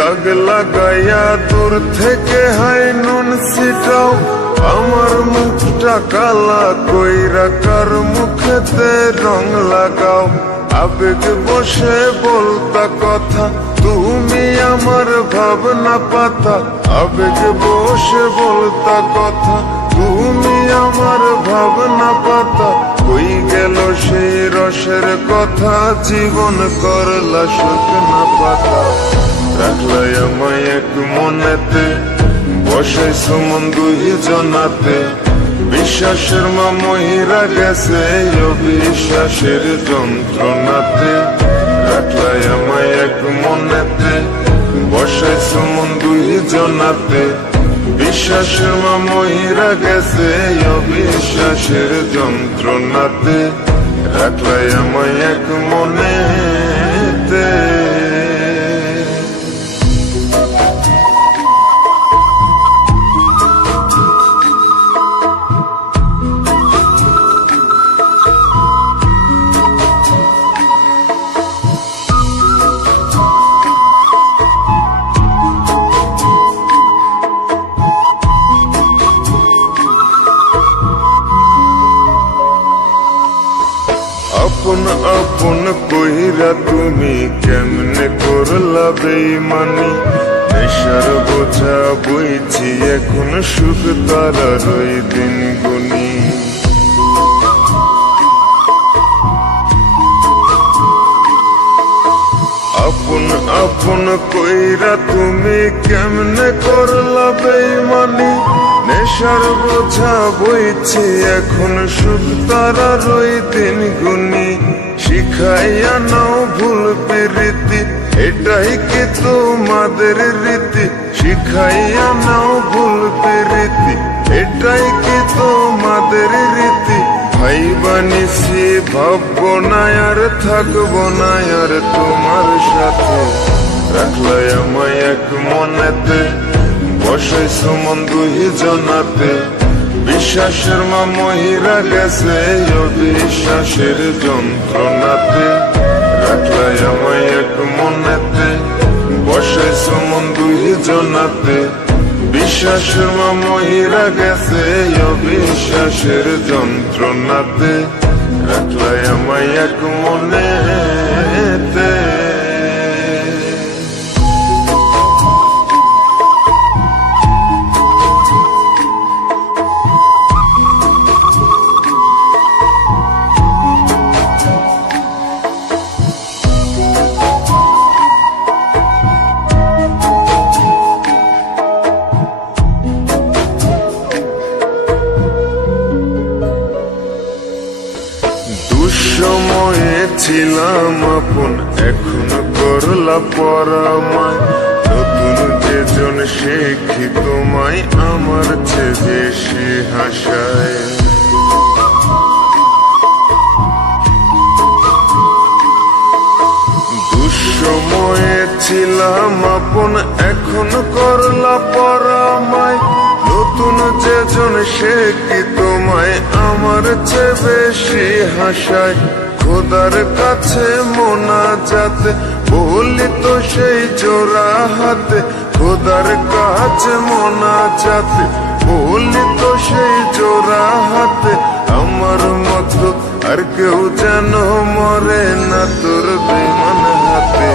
দাগ লাগাইয়া দূর থেকে হাই নুন ছিটাও, আমার মুখটা কালা কইরা কার মুখেতে রং লাগাও। আবেগ বসে বলতা কথা, তুমি আমার ভাবনা পাতা। আবেগ বসে বলতা কথা, তুমি আমার ভাবনা পাতা। কই গেল সেই রসের কথা, জীবন করলা শুকনা পাতা। রাখলাই আমায় এক মনেতে, বসাইছো মন দুই জনাতে। বিশ্বাসের মা মহিরা গেছে অবিশ্বাসের যন্ত্রণাতে। রাখলাই আমায় এক মনেতে, বসাইছো মন দুই জনাতে। বিশ্বাসের মা মহিরা গেছে অবিশ্বাসের যন্ত্রণাতে। রাখলাই আমায় এক মনেতে। আপন আপন কইরা তুমি কেমনে করলা বেইমানি। নেশার বোঝা বইছি এখন, সুখ তারার ওই দিন গুনি। আপন আপন কইরা তুমি কেমনে করলা বেইমানি। নেশার বোঝা বইছি এখন, সুখ তারার ওই দিন গুনি। শিখাইয়া নাও ভুল প্রীতি, এটাই কি তোমাদের রীতি। শিখাইয়া নাও ভুল প্রীতি, এটাই কি তোমাদের রীতি। ভাই বানিছি ভাববো না আর থাকবো না আর তোমার সাথে। রাখলাই আমায় এক মনেতে, বসাইছো মন দুই জনাতে। বিশ্বাসের মা মহিরা গেছে অবিশ্বাসের যন্ত্রণাতে। রাখলাই আমায় এক মনেতে, বসাইছো মন দুই জনাতে। বিশ্বাসের মা মহিরা গেছে অবিশ্বাসের যন্ত্রণাতে। রাখলাই আমায় এক মনেতে। দুঃসময়ে ছিলাম আপন, এখন করলা পরামায়। নতুন যেজন শিখি তোমায়, আমার চেয়ে বেশি হাসায়। দুঃসময়ে ছিলাম আপন, এখন করলা পরামায়। নতুন যেজন শিখি তোমায়, আমার চেয়ে বেশি হাসায়। খোদার কাছে মোনাজাতে বলি তো সেই জোড়া হাতে। খোদার কাছে মোনাজাতে বলি তো সেই জোড়া হাতে। আমার মতো আর কেউ যেন মরে না তোর বেমান হাতে।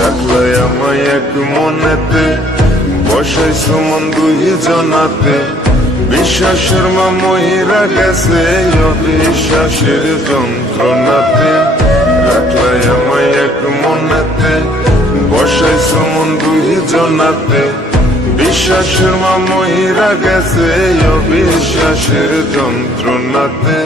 রাখলাই আমায় এক মনেতে, বসাইছো মন দুই জনাতে। বিশ্বাসের মা মহিরা গেছে অবিশ্বাসের যন্ত্রণাতে। রাখলাই আমায় এক মনেতে, বসাইছো মন দুই জনাতে। বিশ্বাসের মা মহিরা গেছে অবিশ্বাসের যন্ত্রণাতে।